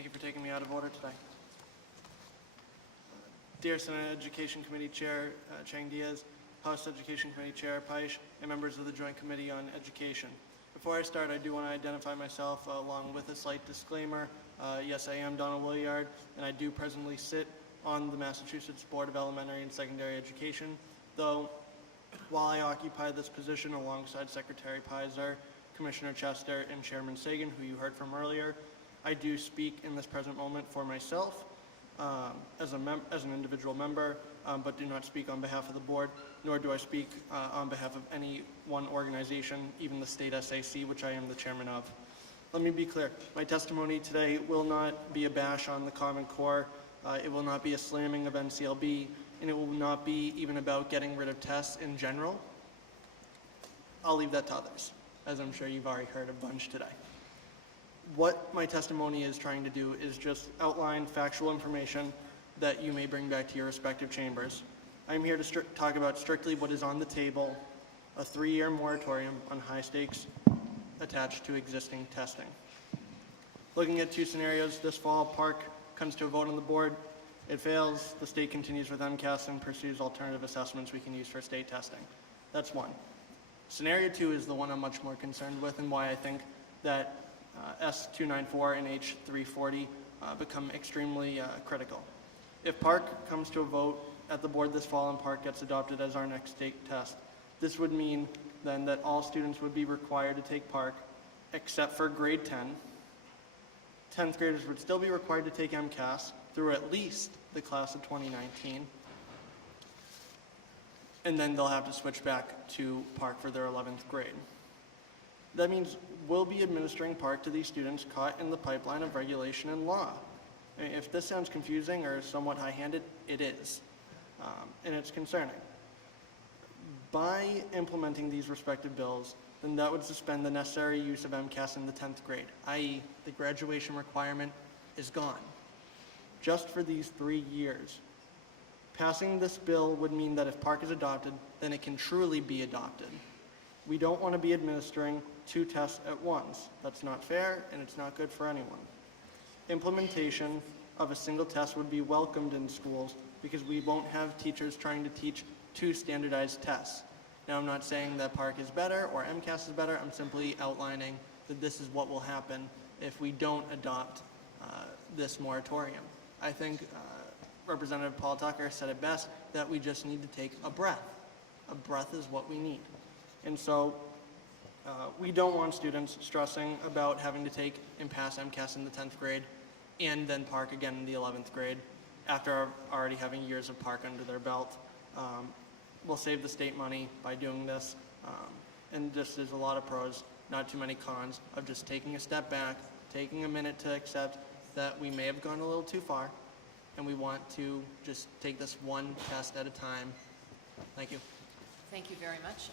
Thank you for taking me out of order today. Dear Senate Education Committee Chair Chang Diaz, House Education Committee Chair Paish, and members of the Joint Committee on Education. Before I start, I do want to identify myself along with a slight disclaimer. Yes, I am Donald Willyard, and I do presently sit on the Massachusetts Board of Elementary and Secondary Education, though while I occupy this position alongside Secretary Pizer, Commissioner Chester, and Chairman Sagan, who you heard from earlier, I do speak in this present moment for myself as an individual member, but do not speak on behalf of the board, nor do I speak on behalf of any one organization, even the state SAC, which I am the chairman of. Let me be clear, my testimony today will not be a bash on the Common Core, it will not be a slamming of NCLB, and it will not be even about getting rid of tests in general. I'll leave that to others, as I'm sure you've already heard a bunch today. What my testimony is trying to do is just outline factual information that you may bring back to your respective chambers. I'm here to talk about strictly what is on the table, a 3-year moratorium on high stakes attached to existing testing. Looking at 2 scenarios, this fall, Park comes to a vote on the board. It fails, the state continues with MCAS and pursues alternative assessments we can use for state testing. That's one. Scenario 2 is the one I'm much more concerned with, and why I think that S294 and H340 become extremely critical. If Park comes to a vote at the board this fall and Park gets adopted as our next state test, this would mean then that all students would be required to take Park except for grade 10. 10th graders would still be required to take MCAS through at least the class of 2019. And then they'll have to switch back to Park for their 11th grade. That means we'll be administering Park to these students caught in the pipeline of regulation and law. If this sounds confusing or somewhat high-handed, it is, and it's concerning. By implementing these respective bills, then that would suspend the necessary use of MCAS in the 10th grade, i.e. the graduation requirement is gone, just for these 3 years. Passing this bill would mean that if Park is adopted, then it can truly be adopted. We don't want to be administering 2 tests at once. That's not fair, and it's not good for anyone. Implementation of a single test would be welcomed in schools because we won't have teachers trying to teach 2 standardized tests. Now, I'm not saying that Park is better or MCAS is better. I'm simply outlining that this is what will happen if we don't adopt this moratorium. I think Representative Paul Tucker said it best, that we just need to take a breath. A breath is what we need. And so we don't want students stressing about having to take and pass MCAS in the 10th grade and then Park again in the 11th grade after already having years of Park under their belt. We'll save the state money by doing this. And just there's a lot of pros, not too many cons, of just taking a step back, taking a minute to accept that we may have gone a little too far, and we want to just take this one test at a time. Thank you. Thank you very much.